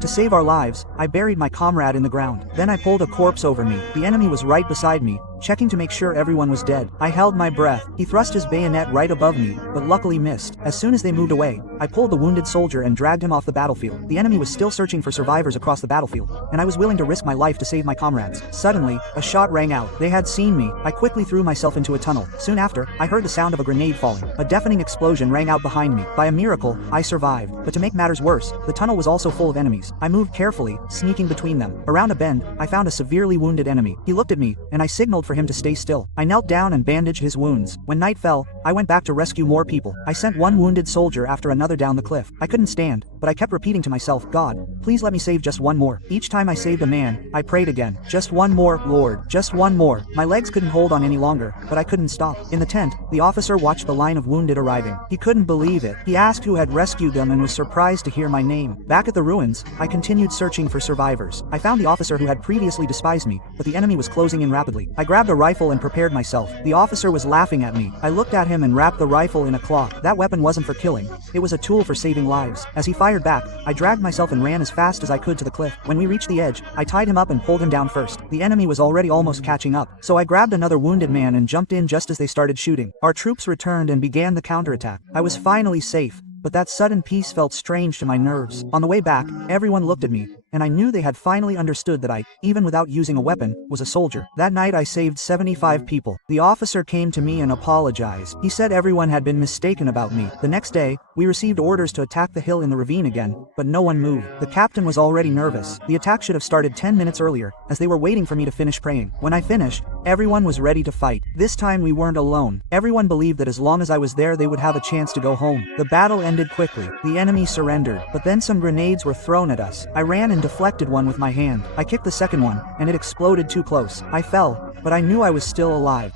To save our lives, I buried my comrade in the ground. Then I pulled a corpse over me. The enemy was right beside me, checking to make sure everyone was dead. I held my breath. He thrust his bayonet right above me, but luckily missed. As soon as they moved away, I pulled the wounded soldier and dragged him off the battlefield. The enemy was still searching for survivors across the battlefield, and I was willing to risk my life to save my comrades. Suddenly, a shot rang out. They had seen me. I quickly threw myself into a tunnel. Soon after, I heard the sound of a grenade falling. A deafening explosion rang out behind me. By a miracle, I survived. But to make matters worse, the tunnel was also full of enemies. I moved carefully, sneaking between them. Around a bend, I found a severely wounded enemy. He looked at me, and I signaled for him to stay still. I knelt down and bandaged his wounds. When night fell, I went back to rescue more people. I sent one wounded soldier after another down the cliff. I couldn't stand, but I kept repeating to myself, God, please let me save just one more. Each time I saved a man, I prayed again. Just one more, Lord. Just one more. My legs couldn't hold on any longer, but I couldn't stop. In the tent, the officer watched the line of wounded arriving. He couldn't believe it. He asked who had rescued them and was surprised to hear my name. Back at the ruins, I continued searching for survivors. I found the officer who had previously despised me, but the enemy was closing in rapidly. I grabbed a rifle and prepared myself. The officer was laughing at me. I looked at him and wrapped the rifle in a cloth. That weapon wasn't for killing. It was a tool for saving lives. As he fired back, I dragged myself and ran as fast as I could to the cliff. When we reached the edge, I tied him up and pulled him down first. The enemy was already almost catching up, so I grabbed another wounded man and jumped in just as they started shooting. Our troops returned and began the counterattack. I was finally safe, but that sudden peace felt strange to my nerves. On the way back, everyone looked at me, and I knew they had finally understood that I, even without using a weapon, was a soldier. That night I saved 75 people. The officer came to me and apologized. He said everyone had been mistaken about me. The next day, we received orders to attack the hill in the ravine again, but no one moved. The captain was already nervous. The attack should have started 10 minutes earlier, as they were waiting for me to finish praying. When I finished, everyone was ready to fight. This time we weren't alone. Everyone believed that as long as I was there they would have a chance to go home. The battle ended quickly. The enemy surrendered, but then some grenades were thrown at us. I ran and deflected one with my hand. I kicked the second one, and it exploded too close. I fell, but I knew I was still alive.